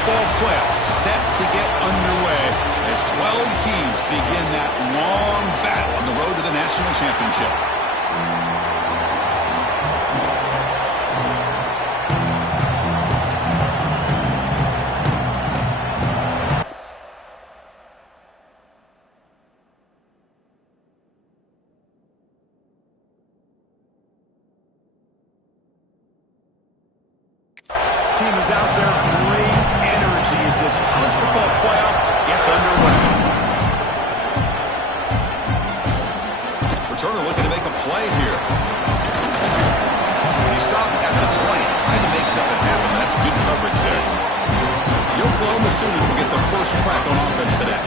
football playoff set to get underway as 12 teams begin that long battle on the road to the national championship. Team is out there, great energy as this college football playoff gets underway. Returner looking to make a play here. He stopped at the 20, trying to make something happen. That's good coverage there. The Oklahoma Sooners will get the first crack on offense today.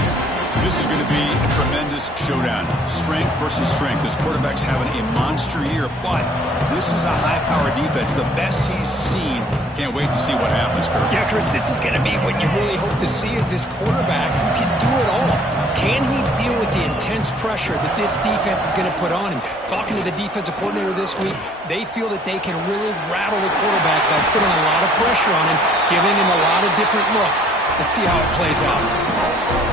This is going to be a tremendous showdown. Strength versus strength. This quarterback's having a monster year, but this is a high-powered defense, the best he's seen. Can't wait to see what happens, Kirk. Yeah, Chris, this is going to be what you really hope to see is this quarterback who can do it all. Can he deal with the intense pressure that this defense is going to put on? And talking to the defensive coordinator this week, they feel that they can really rattle the quarterback by putting a lot of pressure on him, giving him a lot of different looks. Let's see how it plays out.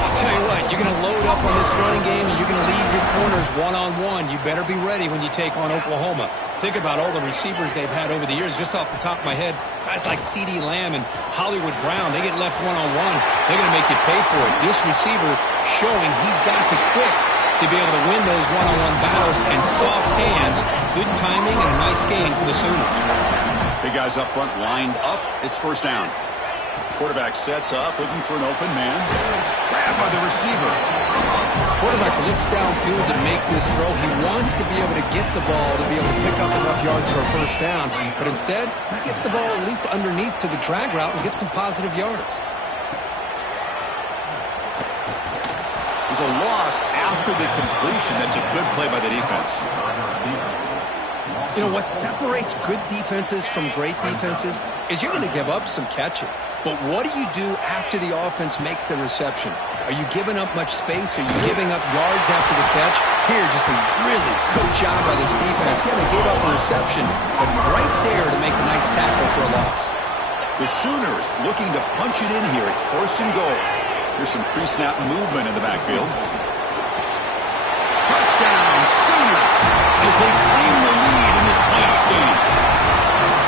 I'll tell you what, you're going to load up on this running game and you're going to leave your corners one-on-one. You better be ready when you take on Oklahoma. Think about all the receivers they've had over the years. Just off the top of my head, guys like CeeDee Lamb and Hollywood Brown, they get left one-on-one. They're going to make you pay for it. This receiver showing he's got the quicks to be able to win those one-on-one battles and soft hands. Good timing and a nice gain for the Sooners. Big guys up front lined up. It's first down. Quarterback sets up, looking for an open man. Grabbed by the receiver. Quarterback looks downfield to make this throw. He wants to be able to get the ball to be able to pick up enough yards for a first down. But instead, he gets the ball at least underneath to the drag route and gets some positive yards. There's a loss after the completion. That's a good play by the defense. You know, what separates good defenses from great defenses is you're going to give up some catches. But what do you do after the offense makes the reception? Are you giving up much space? Are you giving up yards after the catch? Here, just a really good job by this defense. Yeah, they gave up a reception, but right there to make a nice tackle for a loss. The Sooners looking to punch it in here. It's first and goal. Here's some pre-snap movement in the backfield. Touchdown, Sooners, as they claim the lead in this playoff game.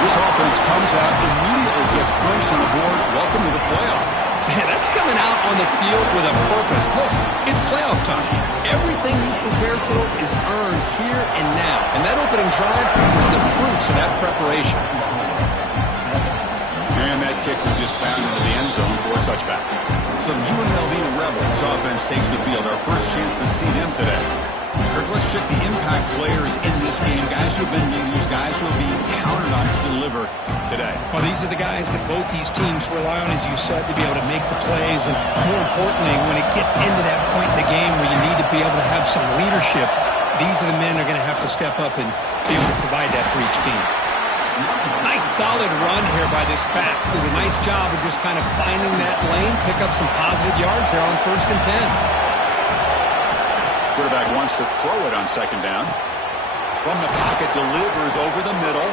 This offense comes out, immediately gets points on the board. Welcome to the playoff. Man, that's coming out on the field with a purpose. Look, it's playoff time. Everything you prepared for is earned here and now. And that opening drive was the fruits of that preparation. And that kick was just bound into the end zone for a touchback. So the UNLV Rebels offense takes the field. Our first chance to see them today. Kirk, let's check the impact players in this game. Guys who have been leaders, guys who are being counted on to deliver today. Well, these are the guys that both these teams rely on, as you said, to be able to make the plays. And more importantly, when it gets into that point in the game where you need to be able to have some leadership, these are the men that are going to have to step up and be able to provide that for each team. Nice solid run here by this back. Did a nice job of just kind of finding that lane, pick up some positive yards there on 1st and 10. Quarterback wants to throw it on second down. From the pocket, delivers over the middle.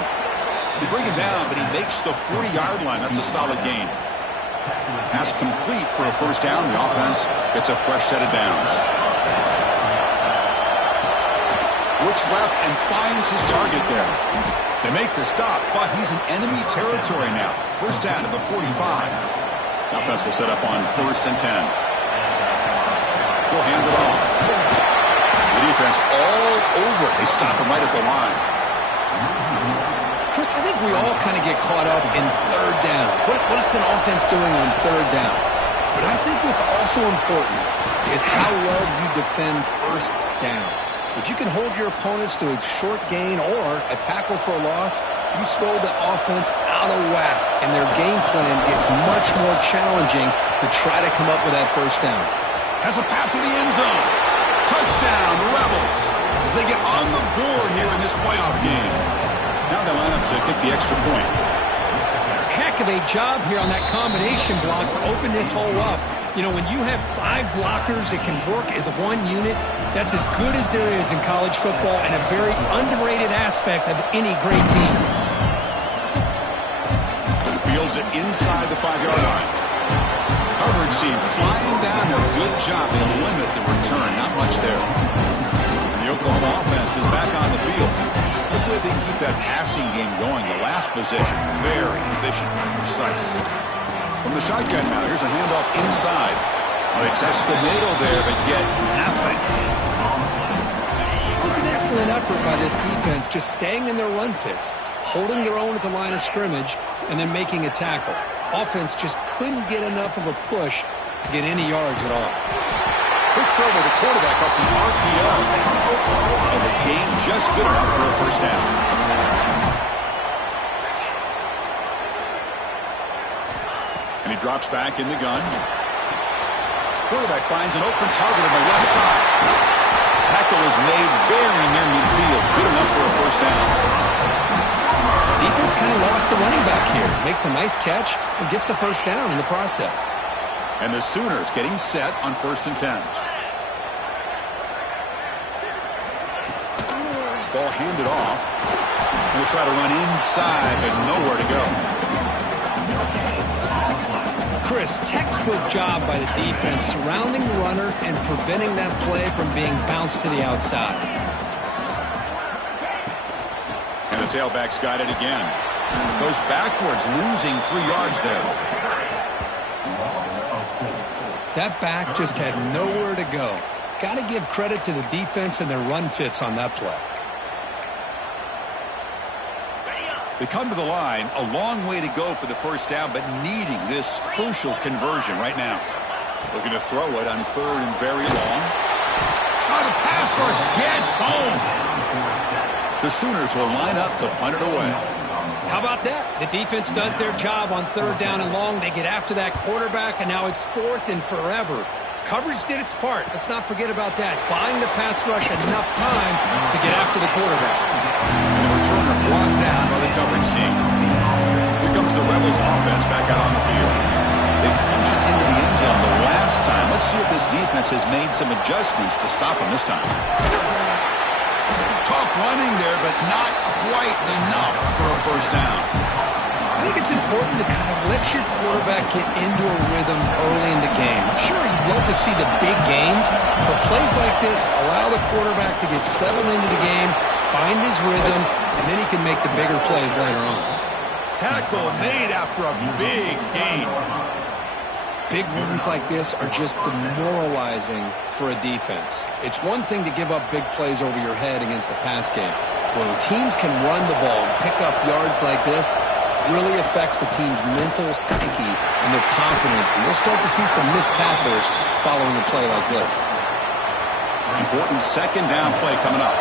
They bring him down, but he makes the 40-yard line. That's a solid gain. Pass complete for a first down. The offense gets a fresh set of downs. Looks left and finds his target there. They make the stop, but he's in enemy territory now. First down to the 45. The offense will set up on 1st and 10. He'll hand it off. The defense all over. They stop him right at the line. Chris, I think we all kind of get caught up in third down. What's an offense doing on third down? But I think what's also important is how well you defend first down. If you can hold your opponents to a short gain or a tackle for a loss, you throw the offense out of whack, and their game plan gets much more challenging to try to come up with that first down. Has a path to the end zone. Touchdown, Rebels, as they get on the board here in this playoff game. Now they line up to kick the extra point. Heck of a job here on that combination block to open this hole up. You know, when you have 5 blockers that can work as one unit, that's as good as there is in college football and a very underrated aspect of any great team. Fields it inside the 5-yard line. coverage team flying down there. Good job. They limit the return. Not much there. And the Oklahoma offense is back on the field. Let's see if they can keep that passing game going. The last possession, very efficient and precise. From the shotgun now, here's a handoff inside. Well, they test the middle there, but get nothing. It was an excellent effort by this defense, just staying in their run fits, holding their own at the line of scrimmage, and then making a tackle. Offense just couldn't get enough of a push to get any yards at all. Quick throw by the quarterback off the RPO. And the game just good enough for a first down. And he drops back in the gun. Quarterback finds an open target on the left side. Tackle is made very near midfield. Good enough for a first down. Defense kind of lost a running back here. Makes a nice catch and gets the first down in the process. And the Sooners getting set on 1st and 10. Ball handed off. And we'll try to run inside, but nowhere to go. Chris, textbook job by the defense surrounding the runner and preventing that play from being bounced to the outside. And the tailback's got it again. Goes backwards, losing 3 yards there. That back just had nowhere to go. Got to give credit to the defense and their run fits on that play. They come to the line, a long way to go for the first down, but needing this crucial conversion right now. Looking to throw it on 3rd and very long. Oh, the pass rush gets home. The Sooners will line up to punt it away. How about that? The defense does their job on 3rd down and long. They get after that quarterback, and now it's 4th and forever. Coverage did its part. Let's not forget about that. Buying the pass rush enough time to get after the quarterback. And the returner brought down by the coverage team. Here comes the Rebels offense back out on the field. They punched it into the end zone the last time. Let's see if this defense has made some adjustments to stop them this time. Tough running there, but not quite enough for a first down. I think it's important to kind of let your quarterback get into a rhythm early in the game. Sure, you'd love to see the big gains, but plays like this allow the quarterback to get settled into the game, find his rhythm, and then he can make the bigger plays later on. Tackle made after a big gain. Big runs like this are just demoralizing for a defense. It's one thing to give up big plays over your head against the pass game. When teams can run the ball and pick up yards like this, really affects the team's mental psyche and their confidence. And you'll start to see some missed tackles following a play like this. Important 2nd down play coming up.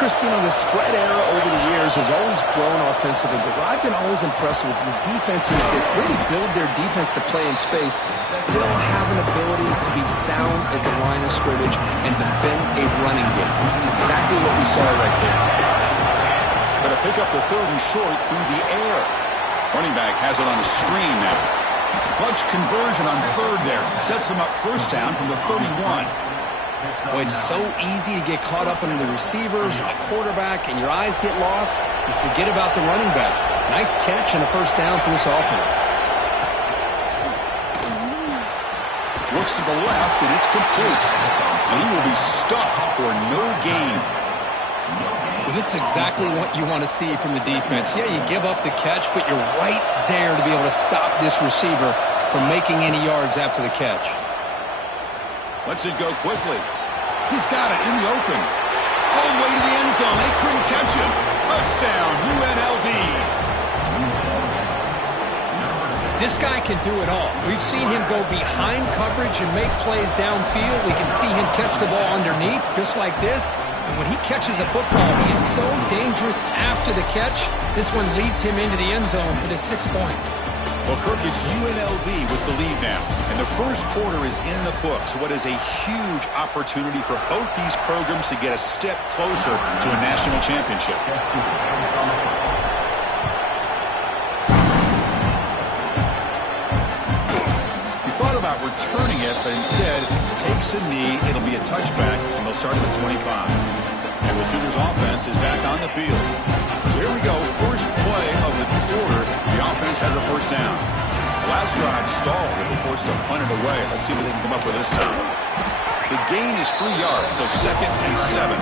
Christina, the spread era over the years has always grown offensively, but what I've been always impressed with defenses that really build their defense to play in space still have an ability to be sound at the line of scrimmage and defend a running game. It's exactly what we saw right there. Going to pick up the 3rd and short through the air. Running back has it on the screen now. Clutch conversion on 3rd there. Sets him up first down from the 31. Well, it's so easy to get caught up in the receivers, a quarterback, and your eyes get lost. You forget about the running back. Nice catch and a first down for this offense. Looks to the left, and it's complete. And he will be stuffed for no gain. Well, this is exactly what you want to see from the defense. Yeah, you give up the catch, but you're right there to be able to stop this receiver from making any yards after the catch. Lets it go quickly. He's got it in the open. All the way to the end zone. They couldn't catch him. Touchdown, UNLV. This guy can do it all. We've seen him go behind coverage and make plays downfield. We can see him catch the ball underneath, just like this. And when he catches a football, he is so dangerous after the catch. This one leads him into the end zone for the 6 points. Well, Kirk, it's UNLV with the lead now. And the first quarter is in the books. What is a huge opportunity for both these programs to get a step closer to a national championship. He thought about returning it, but instead takes a knee. It'll be a touchback, and they'll start at the 25. And the Sooners offense is back on the field. So here we go, first play of the quarter. The offense has a first down. Last drive stalled. They were forced to punt it away. Let's see what they can come up with this time. The gain is 3 yards, so 2nd and 7.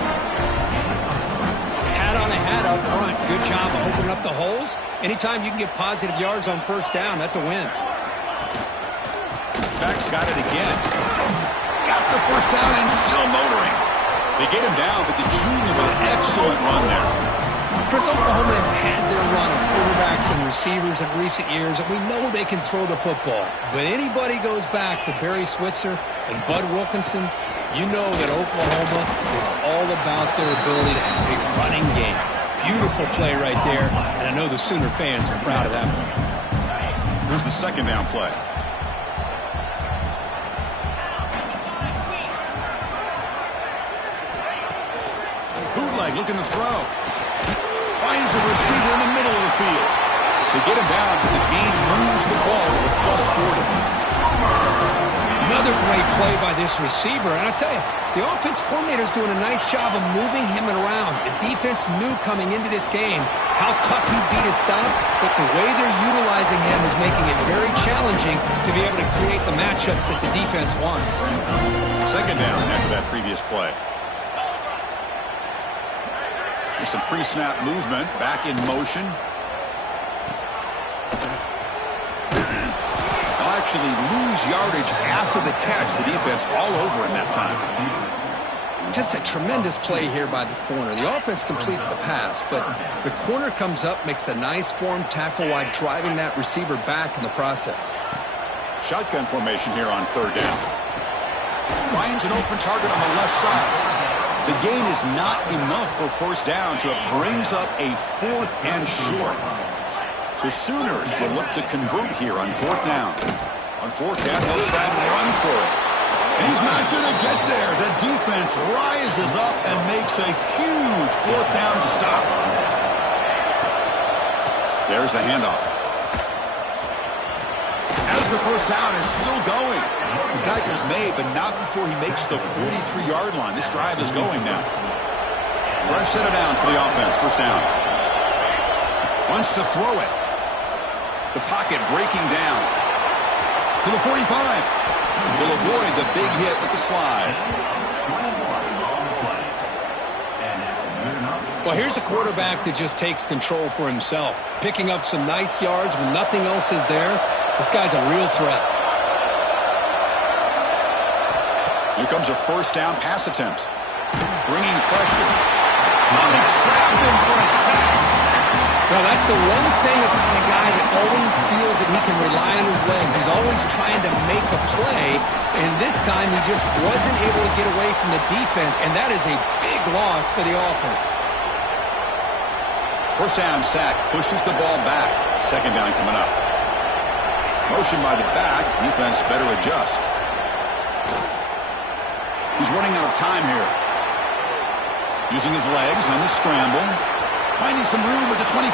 Hat on a hat up front. Good job of opening up the holes. Anytime you can get positive yards on first down, that's a win. Back's got it again. Got the first down and still motoring. They get him down, but the junior with an excellent run there. Chris, Oklahoma has had their run of quarterbacks and receivers in recent years, and we know they can throw the football. But anybody goes back to Barry Switzer and Bud Wilkinson, you know that Oklahoma is all about their ability to have a running game. Beautiful play right there, and I know the Sooner fans are proud of that one. Here's the 2nd down play. Bootleg looking to throw. Finds a receiver in the middle of the field. They get him down, but the gain moves the ball with +40. Another great play by this receiver. And I'll tell you, the offense coordinator is doing a nice job of moving him around. The defense knew coming into this game how tough he'd be to stop, but the way they're utilizing him is making it very challenging to be able to create the matchups that the defense wants. 2nd down after that previous play. There's some pre-snap movement, back in motion. They'll actually lose yardage after the catch. The defense all over him that time. Just a tremendous play here by the corner. The offense completes the pass, but the corner comes up, makes a nice form tackle while driving that receiver back in the process. Shotgun formation here on 3rd down. Finds an open target on the left side. The gain is not enough for first down, so it brings up a 4th and short. The Sooners will look to convert here on 4th down. On 4th down, they'll try and run for it. And he's not going to get there. The defense rises up and makes a huge 4th down stop. There's the handoff. As the first down is still going. The tackle's made, but not before he makes the 43-yard line. This drive is going now. Fresh set of downs for the offense. First down. Wants to throw it. The pocket breaking down. To the 45. Will avoid the big hit with the slide. Well, here's a quarterback that just takes control for himself. Picking up some nice yards when nothing else is there. This guy's a real threat. Here comes a first down pass attempt. Bringing pressure. They trap him for a sack. Well, that's the one thing about a guy that always feels that he can rely on his legs. He's always trying to make a play, and this time he just wasn't able to get away from the defense, and that is a big loss for the offense. First down sack pushes the ball back. 2nd down coming up. Motion by the back. Defense better adjust. He's running out of time here. Using his legs on the scramble. Finding some room at the 25.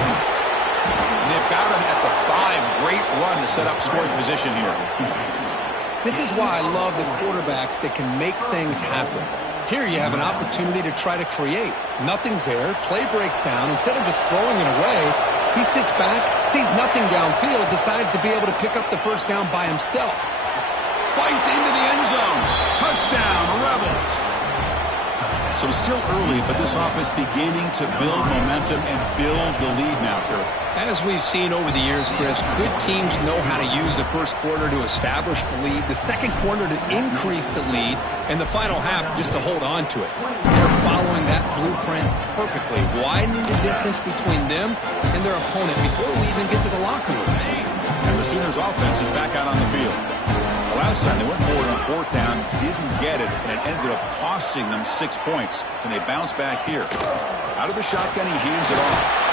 And they've got him at the 5. Great run to set up scoring position here. This is why I love the quarterbacks that can make things happen. Here you have an opportunity to try to create. Nothing's there. Play breaks down. Instead of just throwing it away, he sits back, sees nothing downfield, decides to be able to pick up the first down by himself. Fights into the end zone. Touchdown, Rebels. So it's still early, but this offense beginning to build momentum and build the lead now, Kirk. As we've seen over the years, Chris, good teams know how to use the first quarter to establish the lead, the second quarter to increase the lead, and the final half just to hold on to it. They're following that blueprint perfectly, widening the distance between them and their opponent before we even get to the locker rooms. And the Sooners offense is back out on the field. Last time they went forward on 4th down, didn't get it, and it ended up costing them 6 points. And they bounce back here. Out of the shotgun, he hands it off.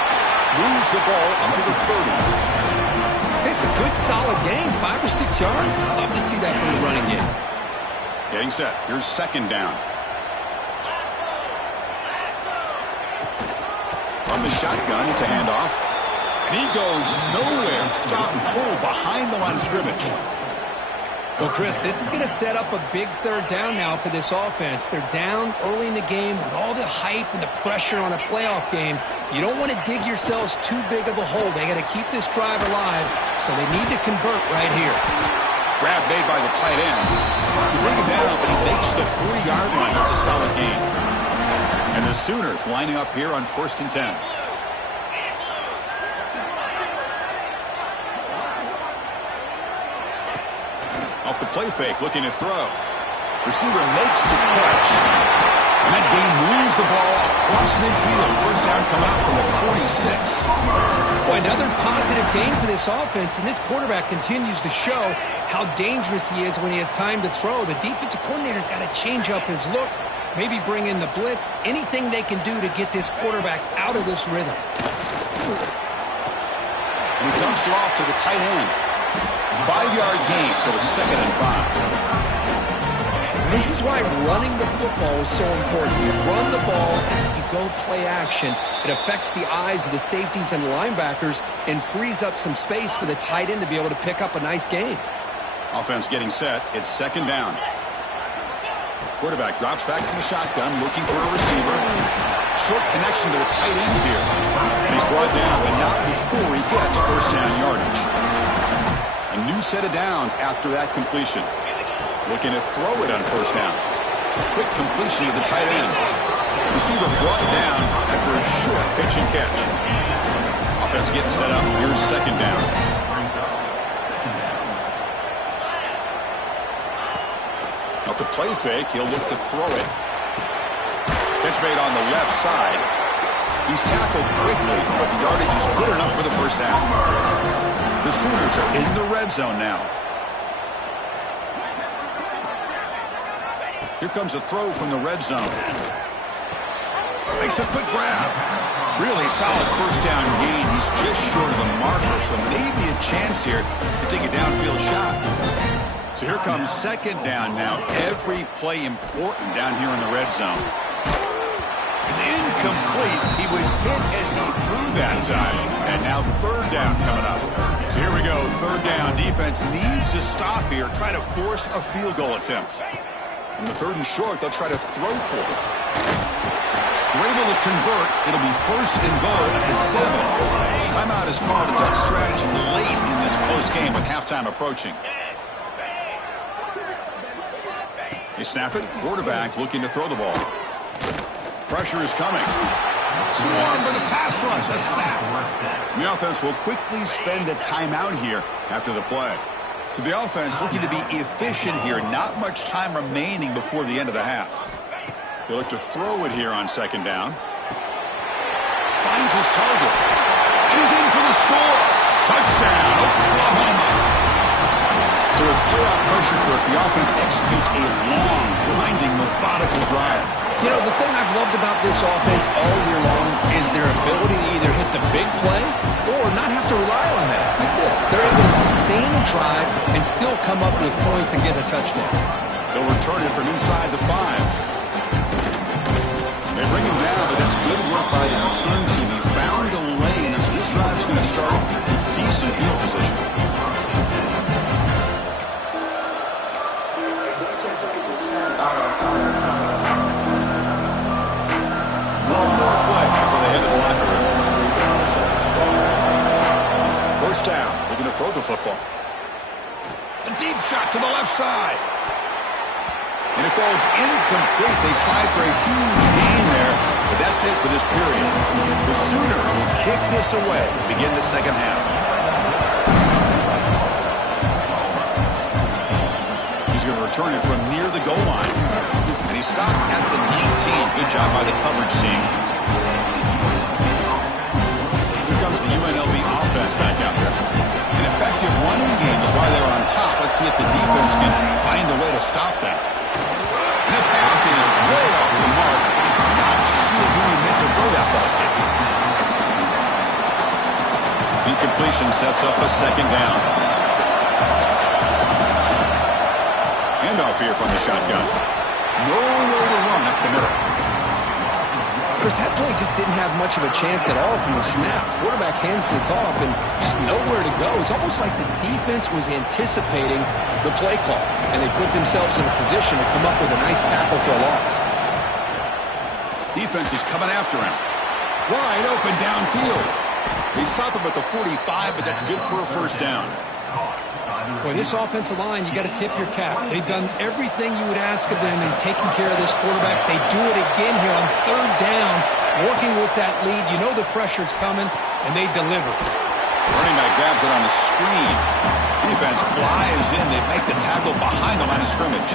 Moves the ball up to the 30. It's a good, solid game, 5 or 6 yards. Love to see that from the running game. Getting set. Here's 2nd down. From the shotgun, it's a handoff. And he goes nowhere. Stop and pull behind the line of scrimmage. Well, Chris, this is going to set up a big third down now for this offense. They're down early in the game with all the hype and the pressure on a playoff game. You don't want to dig yourselves too big of a hole. They got to keep this drive alive, so they need to convert right here. Grab made by the tight end. You bring him down, but he makes the 40-yard line. That's a solid gain. And the Sooners lining up here on 1st and 10. Off the play fake, looking to throw. Receiver makes the catch. And that game moves the ball across midfield. First down coming out from the 46. Boy, another positive game for this offense, and this quarterback continues to show how dangerous he is when he has time to throw. The defensive coordinator's got to change up his looks, maybe bring in the blitz, anything they can do to get this quarterback out of this rhythm. He dumps it off to the tight end. 5-yard gain, so it's 2nd and 5. This is why running the football is so important. You run the ball and you go play action. It affects the eyes of the safeties and linebackers and frees up some space for the tight end to be able to pick up a nice gain. Offense getting set. It's 2nd down. Quarterback drops back from the shotgun, looking for a receiver. Short connection to the tight end here. And he's brought down, but not before he gets first down yardage. A new set of downs after that completion. Looking to throw it on first down. Quick completion to the tight end. Receiver brought down after a short pitch and catch. Offense getting set up. Here's 2nd down. Off the play fake, he'll look to throw it. Catch made on the left side. He's tackled quickly, but the yardage is good enough for the first down. The Sooners are in the red zone now. Here comes a throw from the red zone. Makes a quick grab. Really solid first down gain. He's just short of the marker, so maybe a chance here to take a downfield shot. So here comes 2nd down now. Every play important down here in the red zone. It's incomplete. He was hit as he threw that time. And now 3rd down coming up. So here we go. 3rd down. Defense needs a stop here. Try to force a field goal attempt. On the 3rd and short, they'll try to throw for it. We're able to convert. It'll be 1st and goal at the 7. Timeout is called. A duck strategy late in this close game with halftime approaching. They snap it. Quarterback looking to throw the ball. Pressure is coming. Swarm for the pass rush. A sack. The offense will quickly spend a timeout here after the play. So the offense looking to be efficient here. Not much time remaining before the end of the half. They look to throw it here on 2nd down. Finds his target. And he's in for the score. Touchdown, Oklahoma. So with playoff pressure for it, the offense executes a long, grinding, methodical drive. You know, the thing I've loved about this offense all year long is their ability to either hit the big play or not have to rely on that. Like this. They're able to sustain a drive and still come up with points and get a touchdown. They'll return it from inside the 5. They bring him down, but that's good work by the return team. He found a lane, so this drive's going to start with decent field position. One more play before they head to the locker room. First down, looking to throw the football. A deep shot to the left side. And it falls incomplete. They tried for a huge gain there, but that's it for this period. The Sooners will kick this away to begin the 2nd half. He's going to return it from near the goal line. And he stopped at the 19. Good job by the coverage team. Here comes the UNLV offense back out there. An effective running game is why they're on top. Let's see if the defense can find a way to stop that. And the pass is way off the mark. Not sure who he meant to throw that ball to. Incompletion sets up a 2nd down. Handoff here from the shotgun. No way to run up the middle. Chris, that play just didn't have much of a chance at all from the snap. Quarterback hands this off and just nowhere to go. It's almost like the defense was anticipating the play call, and they put themselves in a position to come up with a nice tackle for a loss. Defense is coming after him. Wide open downfield. They stop him at the 45, but that's good for a first down. Boy, this offensive line, you got to tip your cap. They've done everything you would ask of them in taking care of this quarterback. They do it again here on third down, working with that lead. You know the pressure's coming, and they deliver. Running back grabs it on the screen. Defense flies in. They make the tackle behind the line of scrimmage.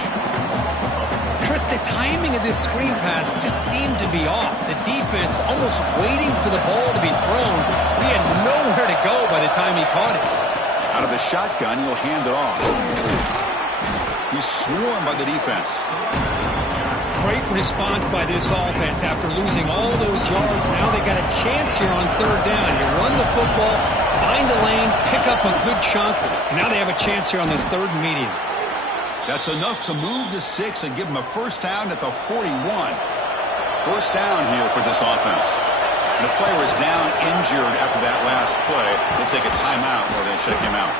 Chris, the timing of this screen pass just seemed to be off. The defense almost waiting for the ball to be thrown. He had nowhere to go by the time he caught it. Out of the shotgun, he'll hand it off. He's swarmed by the defense. Great response by this offense after losing all those yards. Now they got a chance here on third down. You run the football, find a lane, pick up a good chunk, and now they have a chance here on this third and medium. That's enough to move the sticks and give them a first down at the 41. First down here for this offense. The player is down injured after that last play. They'll take a timeout or they'll check him out.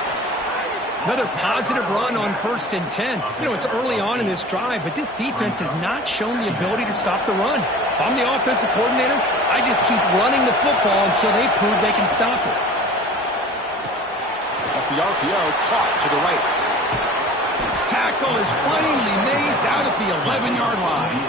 Another positive run on 1st and 10. You know, it's early on in this drive, but this defense has not shown the ability to stop the run. If I'm the offensive coordinator, I just keep running the football until they prove they can stop it. Off the RPO, caught to the right. Tackle is finally made down at the 11-yard line.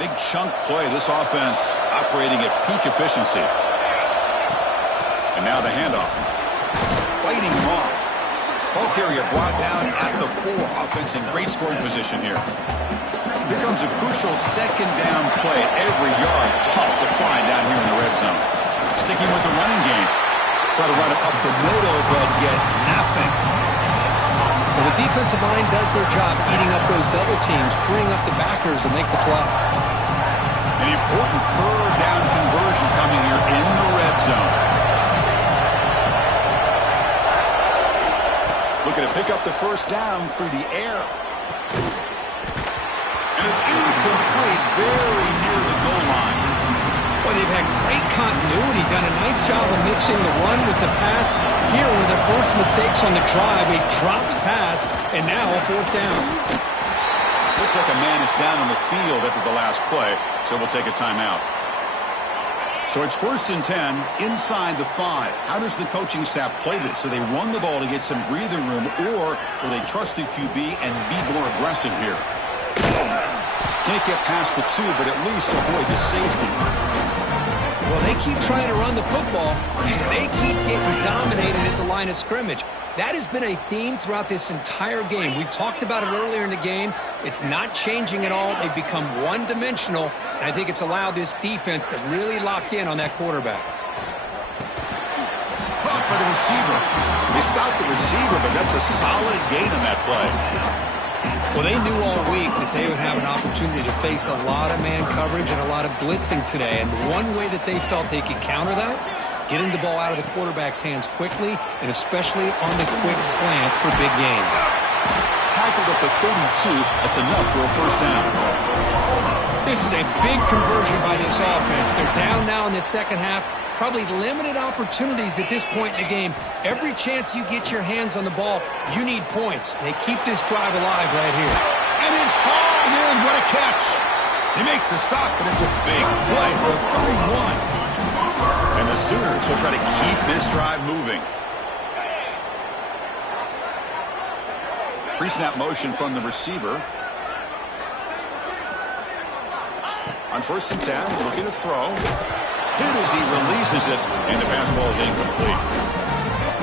Big chunk play. This offense operating at peak efficiency. And now the handoff. Fighting him off. Ball carrier brought down at the 4. Offense in great scoring position here. Here comes a crucial second down play. Every yard tough to find down here in the red zone. Sticking with the running game. Try to run it up the middle, but get nothing. Well, the defensive line does their job eating up those double teams, freeing up the backers to make the play. An important third down conversion coming here in the red zone. Looking to pick up the first down through the air. And it's incomplete, very near the goal line. Well, they've had great continuity, done a nice job of mixing the run with the pass. Here were the first mistakes on the drive, a dropped pass, and now a fourth down. Looks like a man is down on the field after the last play, so we'll take a timeout. So it's 1st and 10 inside the 5. How does the coaching staff play this? So they run the ball to get some breathing room, or will they trust the QB and be more aggressive here? Can't get past the 2, but at least avoid the safety. Well, they keep trying to run the football, and they keep getting dominated at the line of scrimmage. That has been a theme throughout this entire game. We've talked about it earlier in the game. It's not changing at all. They've become one-dimensional, and I think it's allowed this defense to really lock in on that quarterback. Caught by the receiver. They stopped the receiver, but that's a solid gain on that play. Well, they knew all week that they would have an opportunity to face a lot of man coverage and a lot of blitzing today. And one way that they felt they could counter that, getting the ball out of the quarterback's hands quickly, and especially on the quick slants for big gains. Tackled at the 32. That's enough for a first down. This is a big conversion by this offense. They're down now in the second half. Probably limited opportunities at this point in the game. Every chance you get your hands on the ball, you need points. They keep this drive alive right here. And it's hauled in. What a catch. They make the stop, but it's a big play for 31. And the Sooners will try to keep this drive moving. Pre-snap motion from the receiver. On 1st and 10, looking to throw. Hit as he releases it, and the pass ball is incomplete.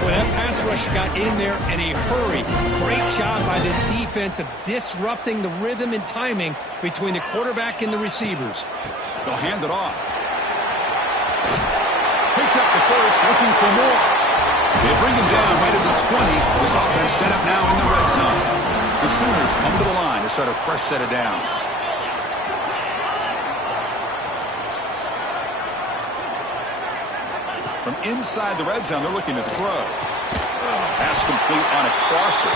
Well, that pass rush got in there in a hurry. Great job by this defense of disrupting the rhythm and timing between the quarterback and the receivers. They'll hand it off. Picks up the first, looking for more. They bring him down right at the 20. This offense set up now in the red zone. The Sooners come to the line to start a fresh set of downs. From inside the red zone, they're looking to throw. Pass complete on a crosser.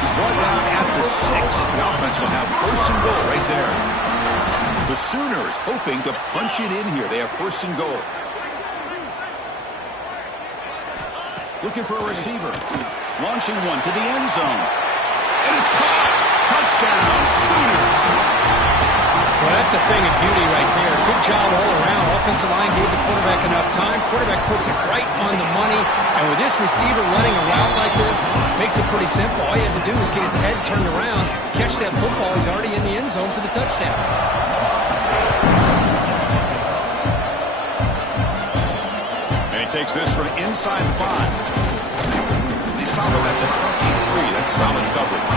He's brought down at the 6. The offense will have first and goal right there. The Sooners hoping to punch it in here. They have first and goal. Looking for a receiver. Launching one to the end zone. And it's caught. Touchdown, Sooners. Well, that's a thing of beauty right there. Good job all around. Offensive line gave the quarterback enough time. Quarterback puts it right on the money. And with this receiver running a route like this, makes it pretty simple. All you have to do is get his head turned around, catch that football. He's already in the end zone for the touchdown. And he takes this from inside the 5. They stop him at the 23. That's solid coverage.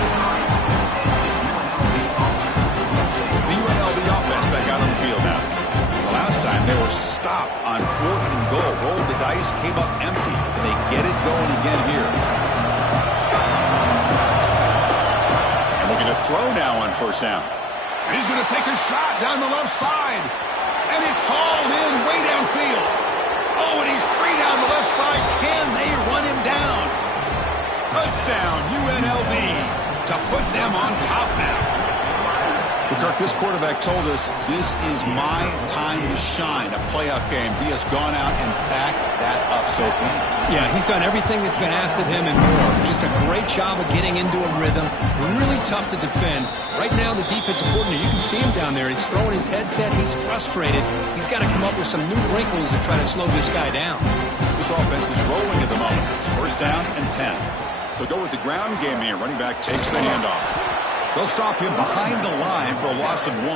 The UNLV offense back out on the field now. The last time they were stopped on 4th and goal. Rolled the dice, came up empty. And they get it going again here. And we're going to throw now on first down. And he's going to take a shot down the left side. And it's hauled in way downfield. Oh, and he's free down the left side. Can they run him down? Touchdown, UNLV, to put them on top now. Kirk, this quarterback told us this is my time to shine, a playoff game. He has gone out and backed that up so far. Yeah, he's done everything that's been asked of him and more. Just a great job of getting into a rhythm. Really tough to defend. Right now, the defensive coordinator, you can see him down there. He's throwing his headset. He's frustrated. He's got to come up with some new wrinkles to try to slow this guy down. This offense is rolling at the moment. It's first down and 10. They'll go with the ground game here. Running back takes the handoff. They'll stop him behind the line for a loss of 1.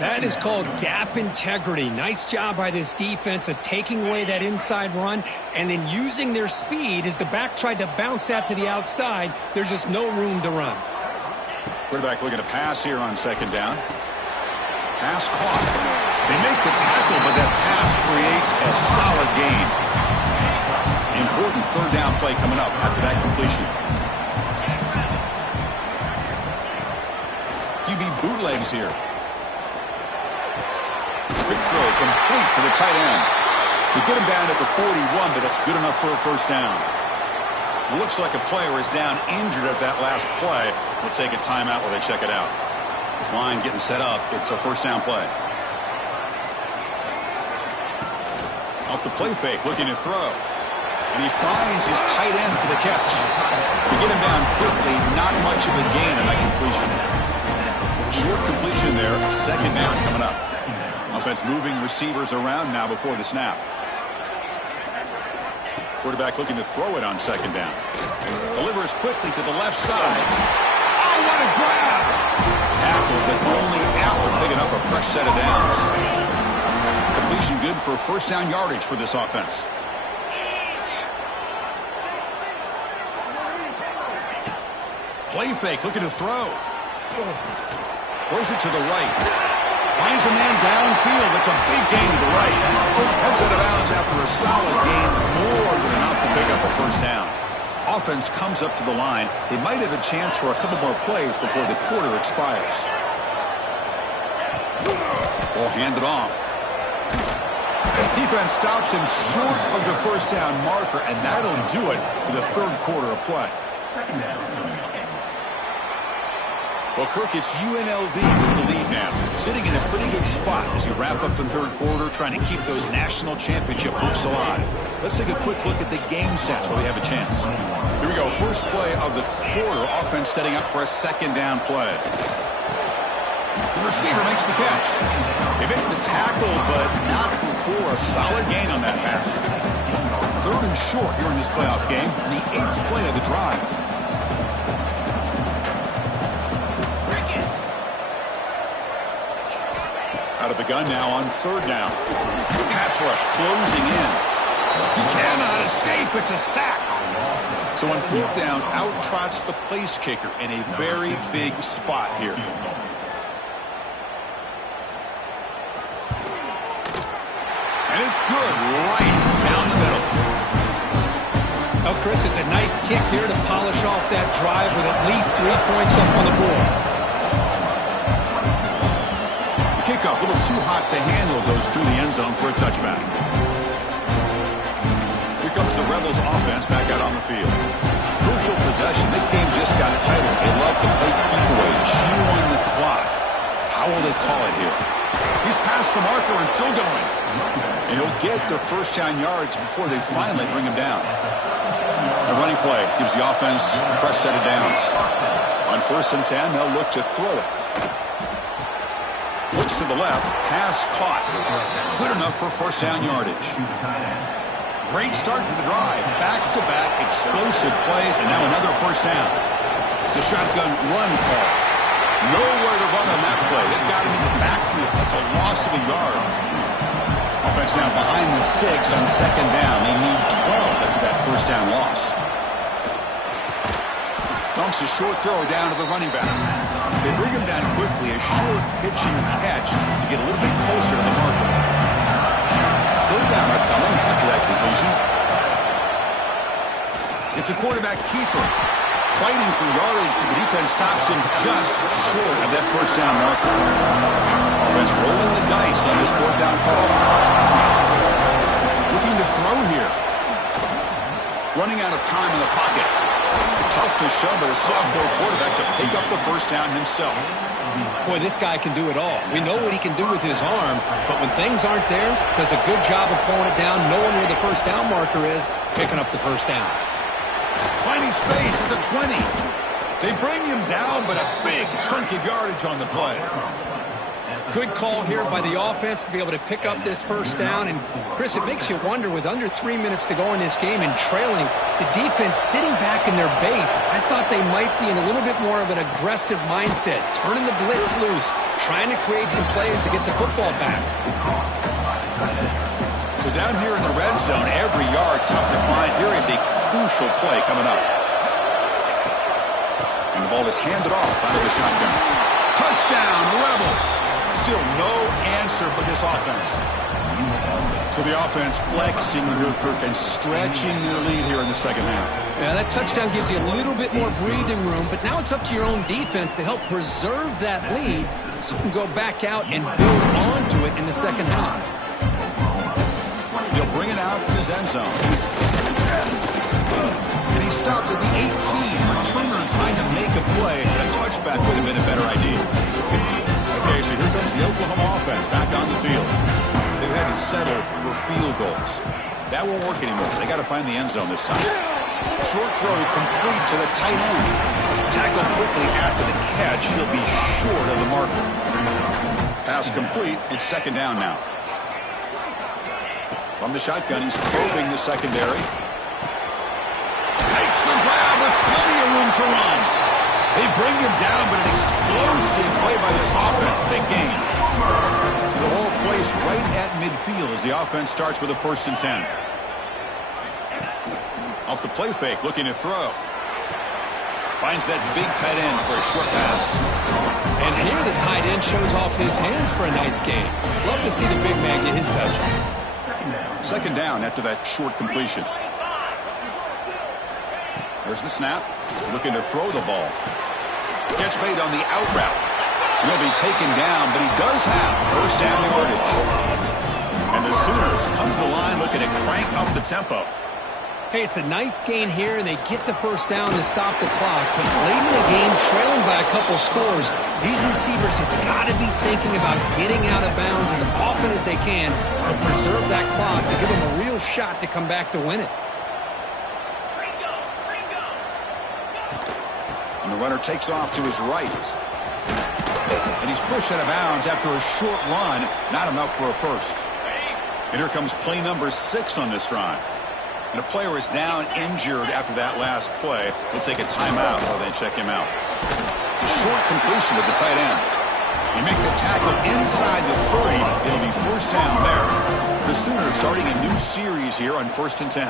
That is called gap integrity. Nice job by this defense of taking away that inside run and then using their speed as the back tried to bounce that to the outside. There's just no room to run. Quarterback looking to pass here on second down. Pass caught. They make the tackle, but that pass creates a solid gain. Important third down play coming up after that completion. QB bootlegs here. Quick throw complete to the tight end. They get him down at the 41, but that's good enough for a first down. Looks like a player is down injured at that last play. We'll take a timeout while they check it out. This line getting set up. It's a first down play. Off the play fake, looking to throw. And he finds his tight end for the catch. They get him down quickly, not much of a gain on that completion. Short completion there, second down coming up. Offense moving receivers around now before the snap. Quarterback looking to throw it on second down. Delivers quickly to the left side. Oh, what a grab! Tackle, but only after picking up a fresh set of downs. Completion good for first down yardage for this offense. Play fake, looking to throw. Throws it to the right. Finds a man downfield. That's a big gain to the right. Heads out of bounds after a solid gain. More than enough to pick up a first down. Offense comes up to the line. They might have a chance for a couple more plays before the quarter expires. Ball handed off. Defense stops him short of the first down marker, and that'll do it for the third quarter of play. Well, Kirk, it's UNLV with the lead now, sitting in a pretty good spot as you wrap up the third quarter, trying to keep those national championship hopes alive. Let's take a quick look at the game sets while we have a chance. Here we go. First play of the quarter. Offense setting up for a second down play. The receiver makes the catch. They make the tackle, but not before a solid gain on that pass. Third and short here in this playoff game, the 8th play of the drive. Out of the gun now on third down. Pass rush closing in. He cannot escape. It's a sack. So on fourth down, out trots the place kicker in a very big spot here. And it's good right down the middle. Oh, Chris, it's a nice kick here to polish off that drive with at least 3 points up on the board. Kickoff a little too hot to handle, goes through the end zone for a touchback. Here comes the Eagles offense back out on the field. Crucial possession. This game just got tighter. They love to play keep away, chew on the clock. How will they call it here? He's past the marker and still going. And he'll get the first down yards before they finally bring him down. The running play gives the offense a fresh set of downs. On 1st and 10, they'll look to throw it. Looks to the left, pass caught. Good enough for first down yardage. Great start to the drive. Back-to-back explosive plays, and now another first down. It's a shotgun run call. Nowhere to run on that play. They've got him in the backfield. That's a loss of a yard. Offense now behind the 6 on 2nd down. They need 12 after that first down loss. Dumps a short throw down to the running back. They bring him down quickly. A short pitch and catch to get a little bit closer to the marker. 3rd down coming after that completion. It's a quarterback keeper. Fighting for yardage, but the defense stops him just short of that first down marker. Offense rolling the dice on this 4th down call. Looking to throw here. Running out of time in the pocket. Tough to show, but a sophomore quarterback to pick up the first down himself. Boy, this guy can do it all. We know what he can do with his arm, but when things aren't there, does a good job of pulling it down, knowing where the first down marker is, picking up the first down. Finding space at the 20. They bring him down, but a big chunk of yardage on the play. Good call here by the offense to be able to pick up this first down. And, Chris, it makes you wonder, with under 3 minutes to go in this game and trailing, the defense sitting back in their base, I thought they might be in a little bit more of an aggressive mindset, turning the blitz loose, trying to create some plays to get the football back. So down here in the red zone, every yard tough to find. Here is a crucial play coming up. And the ball is handed off out of the shotgun. Touchdown, Rebels! Still no answer for this offense. So the offense flexing here, Kirk, and stretching their lead here in the second half. Yeah, that touchdown gives you a little bit more breathing room, but now it's up to your own defense to help preserve that lead so you can go back out and build onto it in the second half. He'll bring it out from his end zone. And he stopped at the 18. Returner trying to make a play, but a touchback would have been a better idea. Okay, so here comes the Oklahoma offense back on the field. They've had to settle for field goals. That won't work anymore. They got to find the end zone this time. Short throw complete to the tight end. Tackled quickly after the catch. He'll be short of the marker. Pass complete. It's 2nd down now. From the shotgun, he's probing the secondary. Takes the grab with plenty of room to run. They bring him down, but an explosive play by this offense. Big gain. So the ball placed right at midfield as the offense starts with a 1st and 10. Off the play fake, looking to throw. Finds that big tight end for a short pass. And here the tight end shows off his hands for a nice game. Love to see the big man get his touches. 2nd down after that short completion. There's the snap. Looking to throw the ball. Catch made on the out route. He'll be taken down, but he does have first down yardage. And the Sooners come to the line looking to crank up the tempo. Hey, it's a nice gain here, and they get the first down to stop the clock. But late in the game, trailing by a couple scores, these receivers have got to be thinking about getting out of bounds as often as they can to preserve that clock, to give them a real shot to come back to win it. And the runner takes off to his right. And he's pushed out of bounds after a short run. Not enough for a first. And here comes play number 6 on this drive. And a player is down injured after that last play. We'll take a timeout while they check him out. A short completion to the tight end. They make the tackle inside the 30. It'll be first down there. The Sooners starting a new series here on 1st and 10.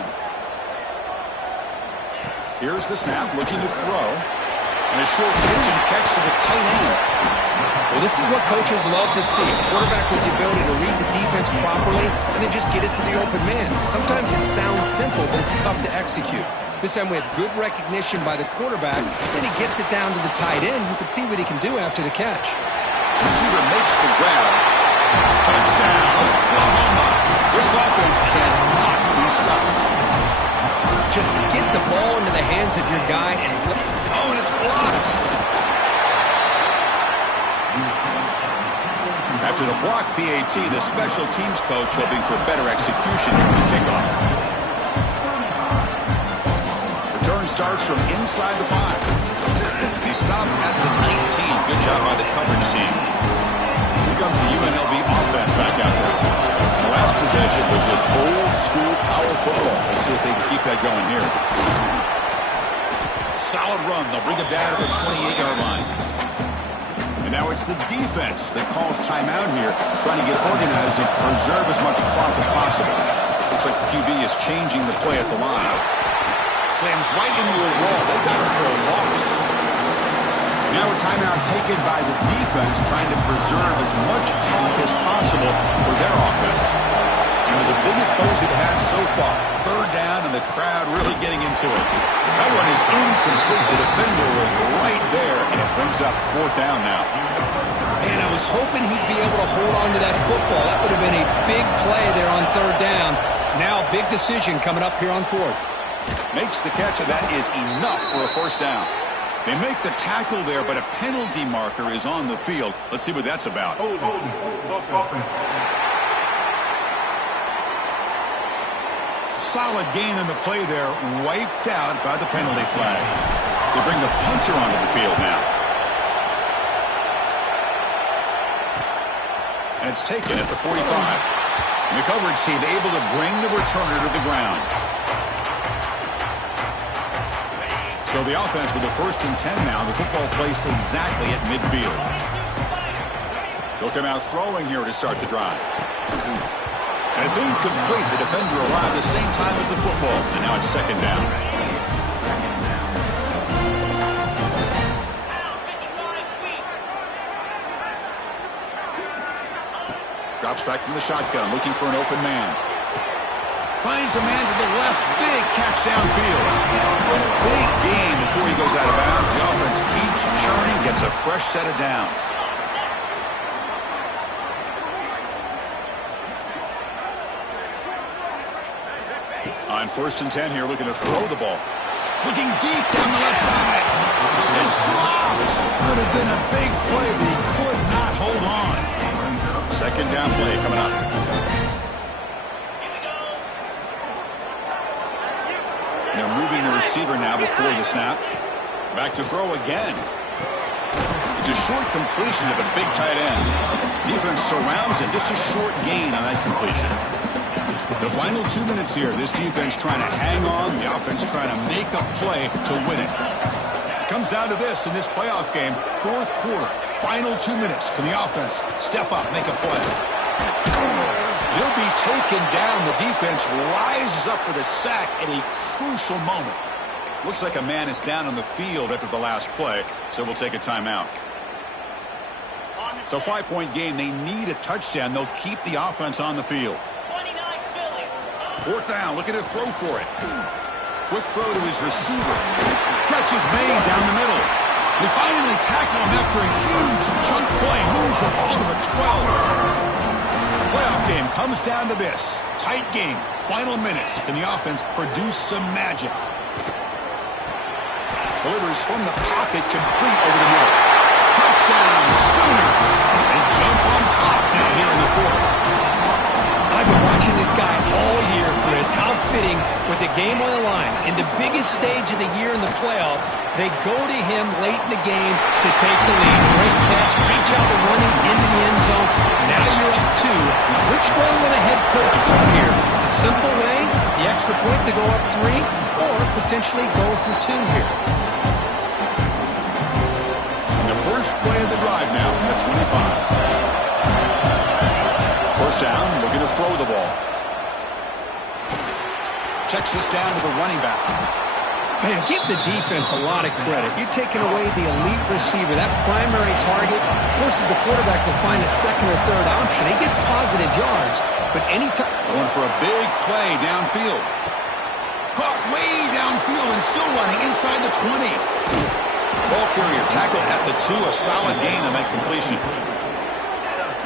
Here's the snap, looking to throw. And a short pitch and catch to the tight end. Well, this is what coaches love to see. A quarterback with the ability to read the defense properly and then just get it to the open man. Sometimes it sounds simple, but it's tough to execute. This time we have good recognition by the quarterback. Then he gets it down to the tight end. You can see what he can do after the catch. Receiver makes the grab. Touchdown, Oklahoma. This offense cannot be stopped. Just get the ball into the hands of your guy and look. Oh, and it's blocked. After the blocked PAT, the special teams coach hoping for better execution here in the kickoff. Return starts from inside the 5. He stopped at the 19. Good job by the coverage team. Here comes the UNLV offense back out there. The last possession was just old school power football. Let's see if they can keep that going here. Solid run. They'll bring it down to the 28-yard line. And now it's the defense that calls timeout here, trying to get organized and preserve as much clock as possible. Looks like the QB is changing the play at the line. Slams right into a wall. They've got him for a loss. Now a timeout taken by the defense, trying to preserve as much clock as possible for their offense. And with the biggest buzz they've had so far, third down and the crowd really getting into it. That one is incomplete. The defender was right there, and it brings up fourth down now. Man, I was hoping he'd be able to hold on to that football. That would have been a big play there on third down. Now big decision coming up here on fourth. Makes the catch, and that is enough for a first down. They make the tackle there, but a penalty marker is on the field. Let's see what that's about. Solid gain in the play there, wiped out by the penalty flag. They bring the punter onto the field now. And it's taken at the 45. And the coverage team able to bring the returner to the ground. So the offense with the 1st and 10 now. The football placed exactly at midfield. They'll come out throwing here to start the drive. And it's incomplete. The defender arrived the same time as the football. And now it's second down. Drops back from the shotgun, looking for an open man. Finds a man to the left. Big catch downfield. And a big gain before he goes out of bounds. The offense keeps churning, gets a fresh set of downs. On 1st and 10 here, looking to throw the ball. Looking deep down the left side. It's dropped. Would have been a big play, but he could not hold on. Second down play coming up. They're moving the receiver now before the snap. Back to throw again. It's a short completion to the big tight end. Defense surrounds him. Just a short gain on that completion. The final 2 minutes here. This defense trying to hang on. The offense trying to make a play to win it. Comes down to this in this playoff game. 4th quarter. Final 2 minutes. Can the offense step up, make a play? He'll be taken down. The defense rises up with a sack at a crucial moment. Looks like a man is down on the field after the last play, so we'll take a timeout. So 5-point game. They need a touchdown. They'll keep the offense on the field. 4th down. Looking to throw for it. Quick throw to his receiver. Catch is made down the middle. They finally tackle him after a huge chunk play. Moves the ball to the 12. Playoff game comes down to this. Tight game. Final minutes. Can the offense produce some magic? Delivers from the pocket, complete over the middle. Touchdown, Sooners. They jump on top now here in the 4th. I've been watching this guy all year, Chris. How fitting with the game on the line. In the biggest stage of the year in the playoff, they go to him late in the game to take the lead. Great catch, great job of running into the end zone. Now you're up 2. Which way will the head coach go here? The simple way, the extra point to go up 3, or potentially go for 2 here? And the first play of the drive now from the 25. First down, looking to throw the ball. Checks this down to the running back. Man, give the defense a lot of credit. You're taking away the elite receiver. That primary target forces the quarterback to find a second or third option. He gets positive yards, but anytime... Going for a big play downfield. Caught way downfield and still running inside the 20. Ball carrier tackled at the 2. A solid gain on that completion.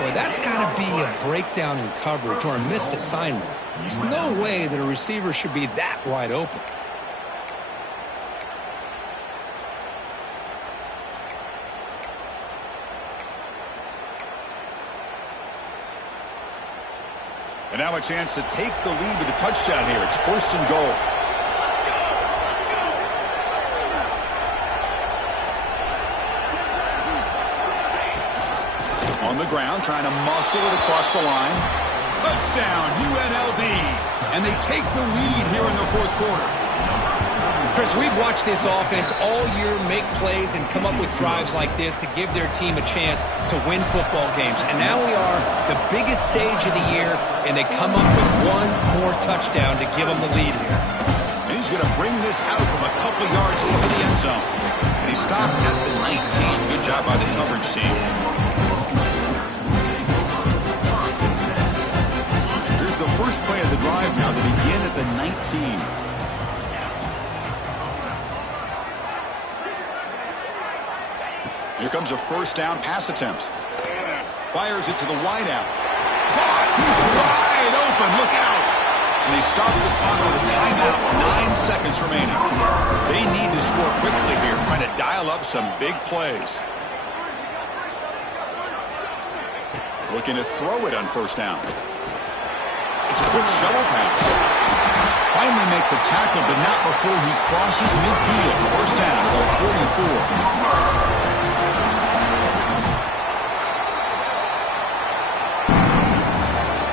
Boy, that's got to be a breakdown in coverage or a missed assignment. There's no way that a receiver should be that wide open. now a chance to take the lead with a touchdown here. It's 1st and goal. On the ground, trying to muscle it across the line. Touchdown, UNLV. And they take the lead here in the 4th quarter. Chris, we've watched this offense all year make plays and come up with drives like this to give their team a chance to win football games. And now we are the biggest stage of the year, and they come up with one more touchdown to give them the lead here. And he's going to bring this out from a couple yards into the end zone. And he stopped at the 19. Good job by the coverage team. Here's the first play of the drive now to begin at the 19. Here comes a 1st down pass attempt. Fires it to the wideout. He's wide open. Look out. And they stop the clock with a timeout. 9 seconds remaining. They need to score quickly here, trying to dial up some big plays. Looking to throw it on 1st down. It's a quick shovel pass. Finally make the tackle, but not before he crosses midfield. 1st down to the 44.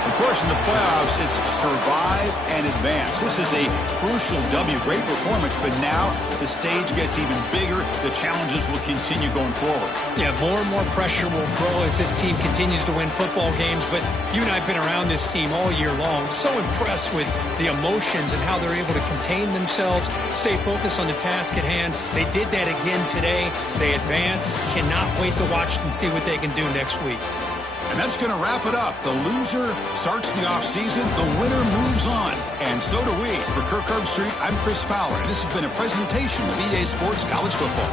Of course, in the playoffs, it's survive and advance. This is a crucial W. Great performance, but now the stage gets even bigger. The challenges will continue going forward. Yeah, more and more pressure will grow as this team continues to win football games. But you and I have been around this team all year long. So impressed with the emotions and how they're able to contain themselves, stay focused on the task at hand. They did that again today. They advance. Cannot wait to watch and see what they can do next week. And that's going to wrap it up. The loser starts the offseason. The winner moves on. And so do we. For Kirk Herbstreit, I'm Chris Fowler. And this has been a presentation of EA Sports College Football.